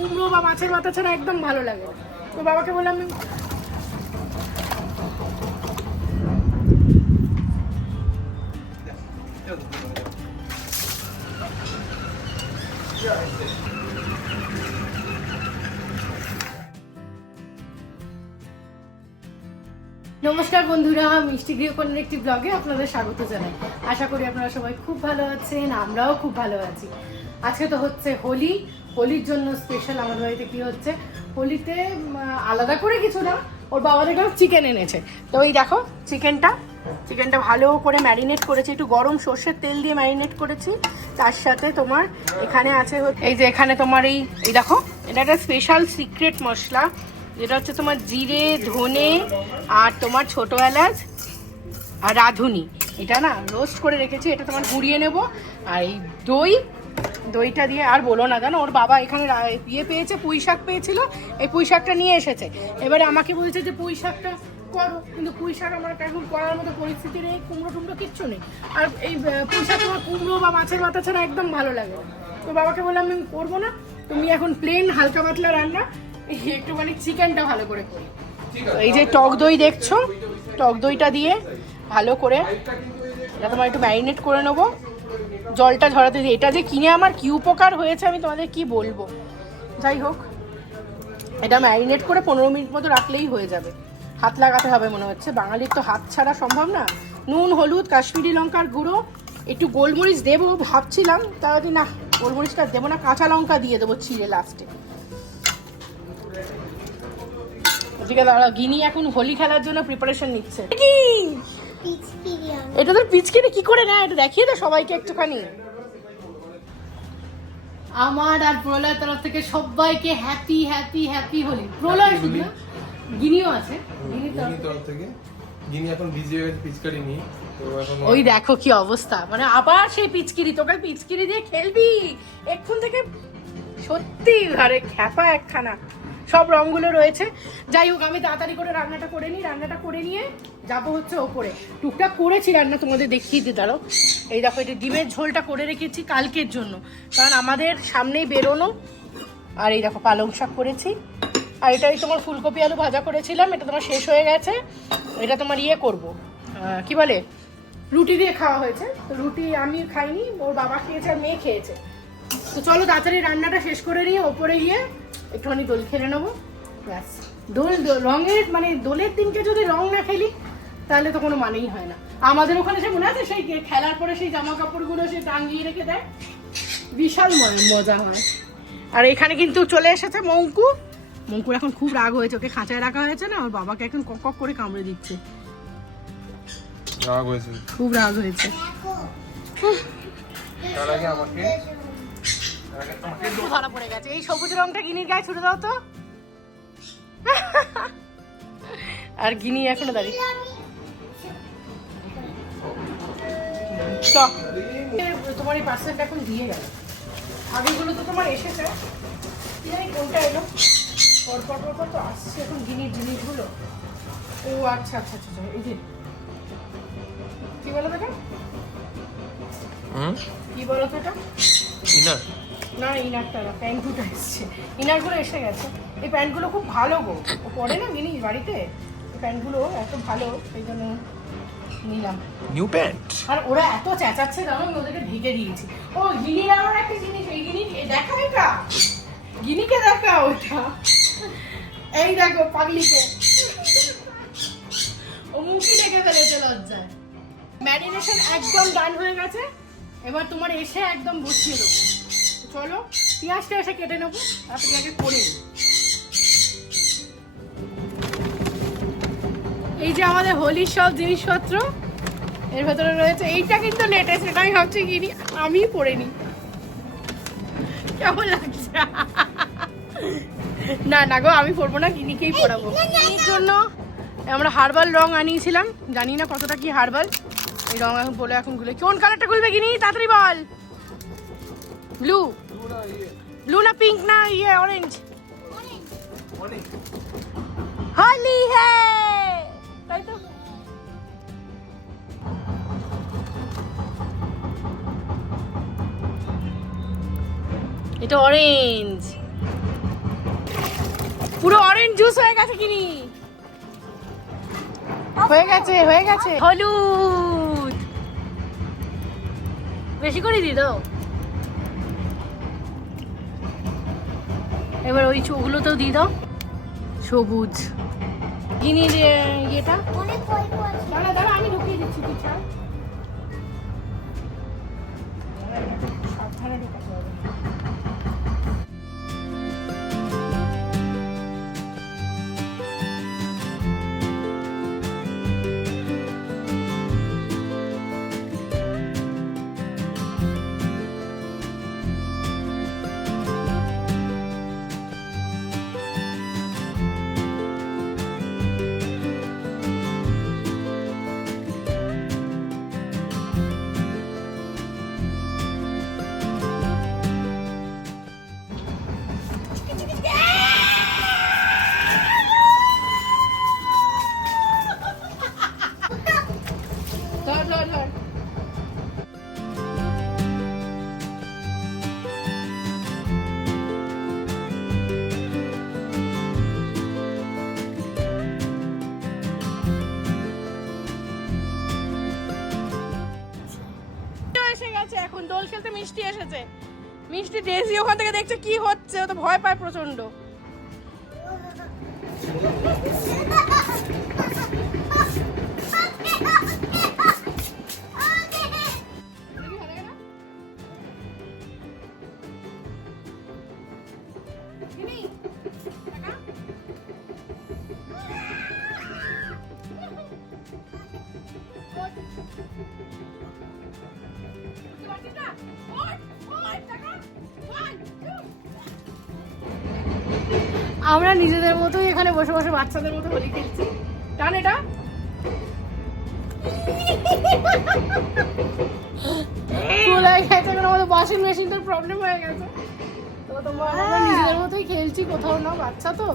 কুমড়ো বা মাছের মাথা ছাড়া একদম ভালো লাগে না। তো বাবাকে বললাম নমস্কার বন্ধুরা, মিষ্টি গৃহকোণের একটি ব্লগে আপনাদের স্বাগত জানাই। আশা করি আপনারা সবাই খুব ভালো আছেন, আমরাও খুব ভালো আছি। আজকে তো হচ্ছে হোলি। হোলির জন্য স্পেশাল আমাদের বাড়িতে কি হচ্ছে, হোলিতে আলাদা করে কিছু না, ওর বাবা দেখলাম চিকেন এনেছে। তো এই দেখো চিকেনটা ভালো করে ম্যারিনেট করেছি, একটু গরম সর্ষের তেল দিয়ে ম্যারিনেট করেছি। তার সাথে তোমার এখানে আছে এই যে এখানে তোমার এই দেখো, এটা একটা স্পেশাল সিক্রেট মশলা, যেটা হচ্ছে তোমার জিরে, ধনে আর তোমার ছোটো এলাচ আর রাঁধুনি। এটা না রোস্ট করে রেখেছি, এটা তোমার গুঁড়িয়ে নেব। আর এই দইটা দিয়ে আর বলো না, জানো ওর বাবা এখানে পেয়েছে, পুঁই শাক পেয়েছিল, এই পুঁই শাকটা নিয়ে এসেছে। এবারে আমাকে বলছে যে পুঁই শাকটা করো, কিন্তু পুঁই শাক আমার এখন করার মতো পরিস্থিতি নেই, কুমড়ো টুমড়ো কিচ্ছু নেই। আর এই পুঁই শাক তোমার কুমড়ো বা মাছের মাথা ছাড়া একদম ভালো লাগে না। তো বাবাকে বললাম আমি করবো না, তুমি এখন প্লেন হালকা পাতলা রান্না, একটুখানি চিকেনটা ভালো করে করি। এই যে টক দই দেখছো, টক দইটা দিয়ে ভালো করে এটা তোমার একটু ম্যারিনেট করে নেবো, জলটা ঝরাতে দিয়ে। এটা যে কিনে আমার কি উপকার হয়েছে আমি তোমাদের কি বলবো। যাই হোক, এটা ম্যারিনেট করে 15 মিনিট মতো রাখলেই হয়ে যাবে। হাত লাগাতে হবে মনে হচ্ছে, বাঙালির তো হাত ছাড়া সম্ভব না। নুন, হলুদ, কাশ্মীরি লঙ্কার গুঁড়ো, একটু গোলমরিচ দেবো ভাবছিলাম, তাহলে না গোলমরিচটা দেবো না, কাঁচা লঙ্কা দিয়ে দেবো চিড়ে লাস্টে। ওদিকে দাঁড়া, গিনি এখন হোলি খেলার জন্য প্রিপারেশন নিচ্ছে। এটা তোর পিচকিরি কি করে নেয়, এটা দেখিয়ে দে সবাইকে একটুখানি। আমার আর প্রলয়ের তরফ থেকে সবাইকে হ্যাপি হ্যাপি হ্যাপি হোলি। প্রলয় শুধু না, গিনিও আছে। গিনির তরফ থেকে গিনি এখন ভিজে গেছে পিচকারি নিয়ে। ওই দেখো কি অবস্থা, মানে আবার সেই পিচকিরি, তোকে পিচকিরি দিয়ে খেলবি এক্ষুন থেকে। সত্যি ঘরে খ্যাপা একখানা, সব রঙগুলো রয়েছে। যাই হোক, আমি তাড়াতাড়ি করে রান্নাটা করে নিই, রান্নাটা করে নিয়ে যাবো হচ্ছে ওপরে। টুকটাক করেছি রান্না, তোমাদের দেখিয়ে দিতে দাঁড়াও। এই দেখো, এটা ডিমের ঝোলটা করে রেখেছি কালকের জন্য, কারণ আমাদের সামনেই বেরোনো। আর এই দেখো পালং শাক করেছি, আর এটাই তোমার ফুলকপি আলু ভাজা করেছিলাম, এটা তোমার শেষ হয়ে গেছে। এটা তোমার ইয়ে করবো, কি বলে, রুটি দিয়ে খাওয়া হয়েছে। তো রুটি আমি খাইনি, ওর বাবা খেয়েছে আর মেয়ে খেয়েছে। তো চলো তাড়াতাড়ি রান্নাটা শেষ করে নিয়ে ওপরে গিয়ে একটুখানি দোল খেলে নেবো। ব্যাস, দোল রঙের মানে দোলের দিনকে যদি রং না খেলি তাহলে তো কোনো মানেই হয় না। আমাদের ওখানে সে মনে আছে, সেই খেলার পরে সেই জামা কাপড়গুলো সে টাঙিয়ে রেখে দেয়, বিশাল মজা হয়। আর এখানে কিন্তু চলে এসেছে মঙ্কুর এখন খুব রাগ হয়েছে, ওকে খাঁচায় রাখা হয়েছে না, ওর বাবাকে এখন কক কক করে কামড়ে দিচ্ছে, খুব রাগ হয়েছে। ধরা পড়ে গেছে, এই সবুজ রংটা গিনির গায়ে ছুটে দাও তো। আর গিনি এখনো দাঁড়িয়ে। তোমার এই পার্সেলটা এখন দিয়ে গেল, আগেগুলো তো তোমার এসেছে, কোনটা এলো পর তো আসছে এখন গিনির জিনিসগুলো। ও আচ্ছা আচ্ছা আচ্ছা, এই যে কি বলো এটা, কি বলো তো এটা, না ইনারটা না, প্যান্টগুলো এসছে, ইনারগুলো এসে গেছে। এই প্যান্টগুলো খুব ভালো গো, ও পরে না গিনি বাড়িতে, প্যান্টগুলো এত ভালো, সেই জন্য নিলাম নিউ প্যান্ট। আর ওরা এত চেঁচাচ্ছে জানো, আমি ওদেরকে ঢেকে দিয়েছি। ও গিনির আমার একটা জিনিস, এই গিনি দেখা, এটা গিনিকে দেখা, ওইটা এই দেখো পাগলিকে, ও মুখি ঢেকে ফেলেছে লজ্জায়। ম্যারিনেশন একদম ডান হয়ে গেছে, এবার তোমার এসে একদম বসিয়ে দেবো। চলো পেঁয়াজটা এসে কেটে নেবো, তারপরে আগে করে নিই। এই যে আমাদের হোলির সব জিনিসপত্র এর ভেতরে রয়েছে, এইটা কিন্তু লেটেস্ট, এটা আমি ভাবছি কিনি, আমি পরে নিই, কেমন লাগছে। না না গো, আমি পরবো না, গিনিকেই পরাবো। গিনির জন্য আমরা হার্বাল রং আনিয়েছিলাম, জানি না কতটা কি হার্বাল। এই রং এখন বলে এখন গুলো, কোন কালারটা খুলবে গিনি তাড়াতাড়ি বল। ব্লু না পিঙ্ক না ইয়ে অরেঞ্জ, হোলি হে, তাই তো। এটা অরেঞ্জ, পুরো অরেঞ্জ জুস হয়ে গেছে কিনি, হয়ে গেছে হয়ে গেছে। হলুদ বেশি করে দিয়ে দাও। এবার ওই ওগুলোতেও দিয়ে দাও। সবুজ গিনির ইয়েটা দাঁড়া দাঁড়া আমি ঢুকিয়ে দিচ্ছি, তুই ছাড়। সাবধানে ঢুকাতে হবে। ধর ধর ধর। এসে গেছে এখন দোল খেলতে, মিষ্টি এসেছে। মিষ্টি ডেজি ওখান থেকে দেখছে কি হচ্ছে, ও তো ভয় পায় প্রচন্ড। আমরা নিজেদের মতোই এখানে বসে বসে বাচ্চাদের মতো হোলি খেলছি। টান এটা। আমাদের ওয়াশিং মেশিনটার প্রবলেম হয়ে গেছে, তো তোমার আমরা নিজেদের মতোই খেলছি, কোথাও না, বাচ্চা তো।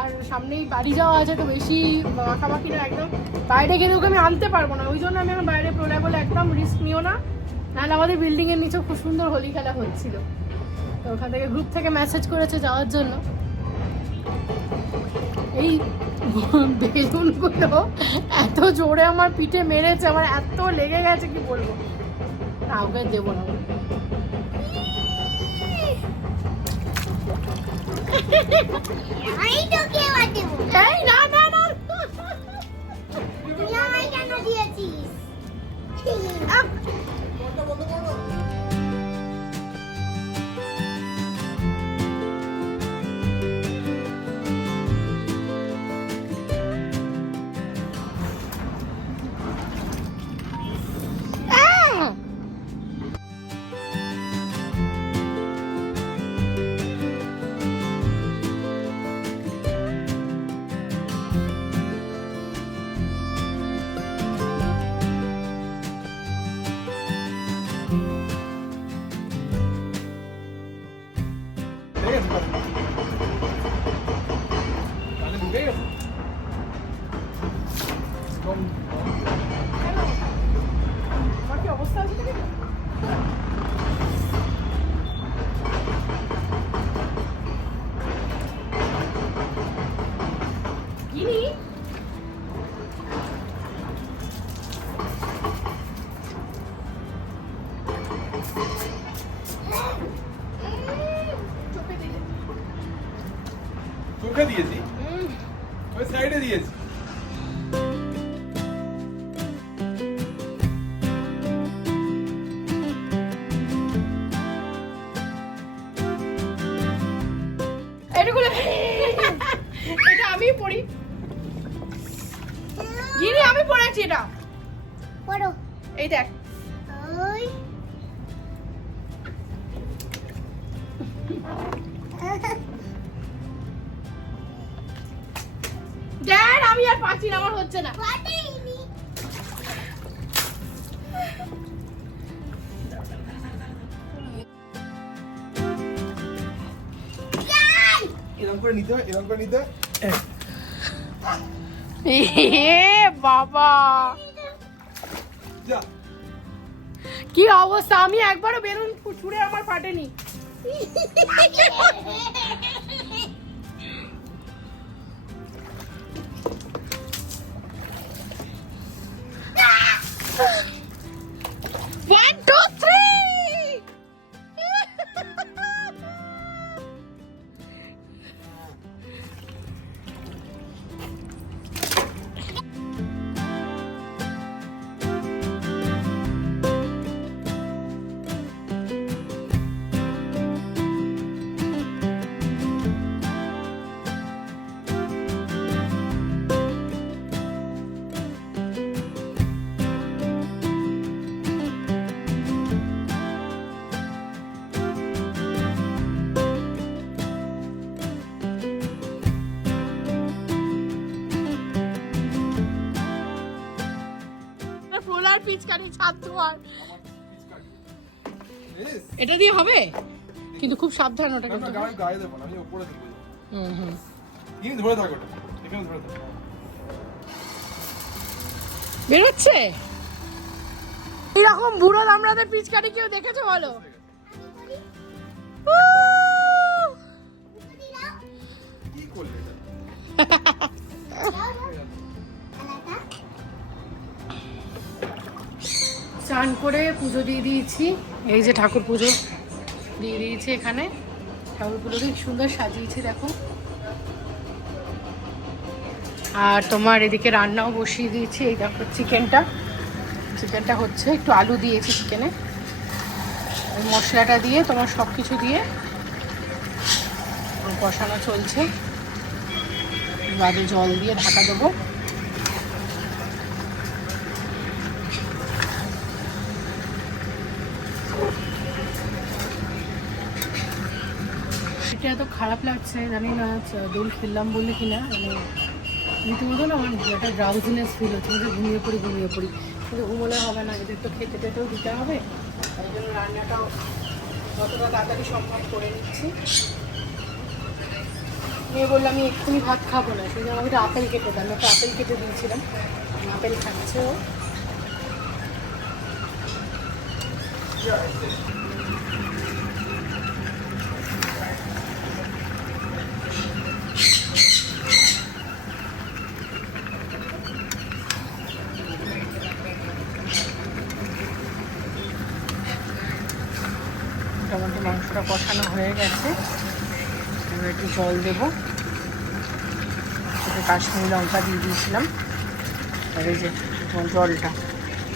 আর সামনেই বাড়ি যাওয়া আছে, তো বেশি মাখামাখি না একদম। বাইরে গেলে ওকে আমি আনতে পারবো না, ওই জন্য আমি এখন বাইরে প্রলয় বলে একদম রিস্ক নিও না, নাহলে আমাদের বিল্ডিং এর নিচে খুব সুন্দর হোলি খেলা হচ্ছিল। তো ওখান থেকে গ্রুপ থেকে মেসেজ করেছে যাওয়ার জন্য। এই বেলুনগুলো এত জোরে আমার পিঠে মেরেছে, আমার এত লেগে গেছে কি বলবো না, ওকে দেবো না। এই না না না, তুই আমায় কেন দিয়েছিস? চোখে দিয়েছি, ওই সাইডে দিয়েছি। এটা আমি পড়ি, গিরি আমি পড়েছি এটা, পড়ো। এই দেখ, ওই দেখ আমি আর পাচ্ছি না, আমার হচ্ছে না। এরকম করে নিতে হয়, এরকম করে নিতে হয়। এ বাবা যা, কি অবস্থা, আমি একবারও বেলুন ছুঁড়ে আমার ফাটেনি। পিচকারি ছাদ ধোয়ার। Yes. এটা দিয়ে হবে, কিন্তু খুব সাবধান ওটা না, না, কিন্তু। গায়ে দেবো না, আমি উপরে দেবো। হুম। তুমি ধরে থাকো ওটা, এখানে ধরে থাকো। বেরোচ্ছে এরকম বুড়ো দামড়াদের পিচকারি কেউ দেখেছো বলো? কি করলে এটা? স্নান করে পুজো দিয়ে দিয়েছি, এই যে ঠাকুর পুজো দিয়ে দিয়েছি এখানে। ঠাকুর পুজো খুব সুন্দর সাজিয়েছি দেখো। আর তোমার এদিকে রান্নাও বসিয়ে দিয়েছি, এই দেখো চিকেনটা হচ্ছে, একটু আলু দিয়েছি চিকেনে, ওই মশলাটা দিয়ে তোমার সব কিছু দিয়ে কষানো চলছে। বাদে জল দিয়ে ঢাকা দেবো। এটা এত খারাপ লাগছে জানি না, দোল খেললাম বলে কিনা, মানে রীতিমতো না আমার একটা ড্রাউজিনেস ফিল হচ্ছে, যে ঘুমিয়ে পড়ি কিন্তু ঘুমোলে হবে না, এদের তো খেতে টেতেও দিতে হবে, তাই জন্য রান্নাটাও যতটা তাড়াতাড়ি সম্ভব করে নিচ্ছি। মেয়ে বললো আমি এক্ষুনি ভাত খাবো না, সেই জন্য আমাকে আপেল কেটে দেন, ওকে আপেল কেটে দিয়েছিলাম, আপেল খাচ্ছে ও। মোটামুটি মাংসটা কষানো হয়ে গেছে, এবার একটু জল দেবো। একটু কাশ্মীরি লঙ্কা দিয়ে দিয়েছিলাম, আর এই যে জলটা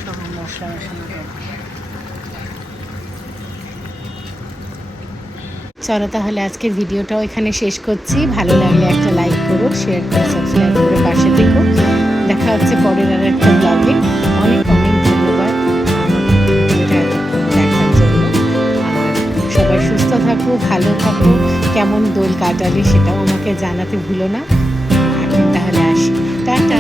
সব মশলা মেশানো জল। চলো তাহলে আজকের ভিডিওটাও এখানে শেষ করছি। ভালো লাগলে একটা লাইক করো, শেয়ার করো, সাবস্ক্রাইব করে পাশে থেকো। দেখা হচ্ছে পরের আর একটা ব্লগে। অনেক ধন্যবাদ ভিডিওটা এতক্ষণ দেখার জন্য। আর সবাই সুস্থ থাকো, ভালো থাকো, কেমন দোল কাটালে সেটাও আমাকে জানাতে ভুলো না। এখন তাহলে আসি, টাটা।